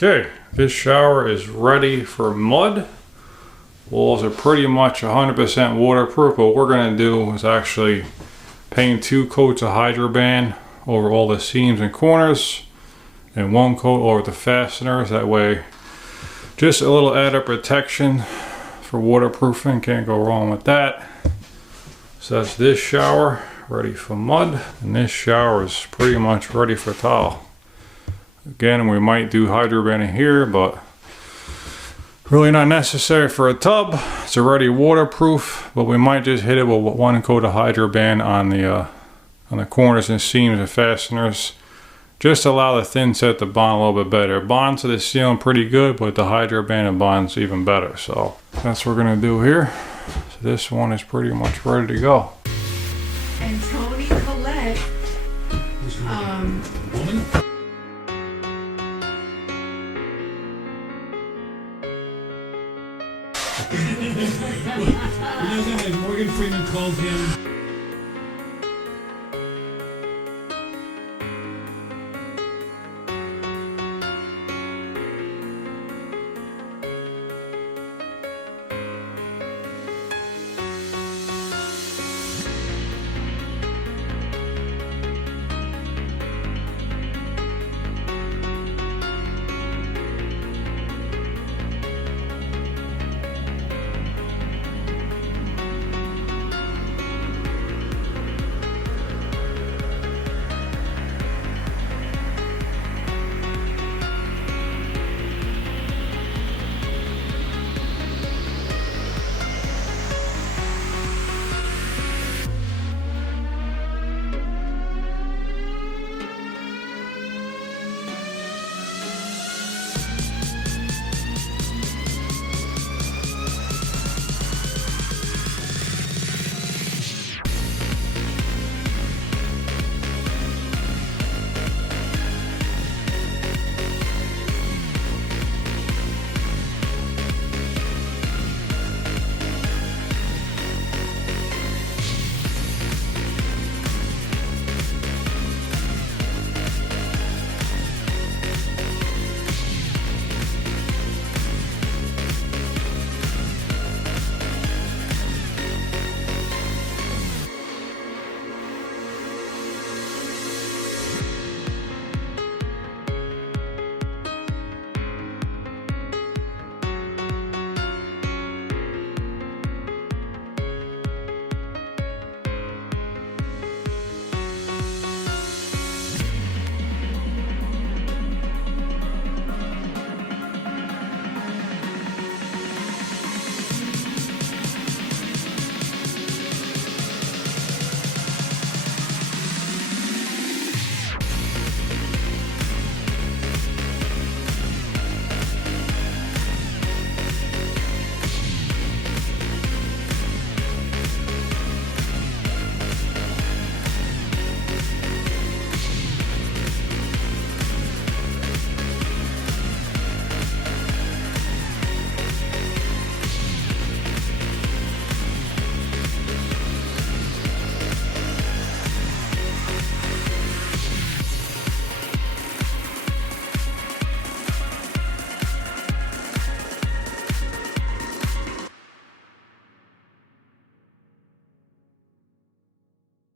Okay, this shower is ready for mud. Walls are pretty much 100% waterproof. What we're gonna do is actually paint 2 coats of Hydroband over all the seams and corners and 1 coat over the fasteners. That way, just a little added protection for waterproofing. Can't go wrong with that. So that's this shower ready for mud, and this shower is pretty much ready for tile. Again, we might do Hydroband in here, but really not necessary for a tub. It's already waterproof, but we might just hit it with 1 coat of Hydroband on the corners and seams and fasteners. Just allow the thin set to bond a little bit better. It bonds to the ceiling pretty good, but the Hydroband it bonds even better. So that's what we're gonna do here. So this one is pretty much ready to go. And Tony Collette, Woman? You know that Morgan Freeman called him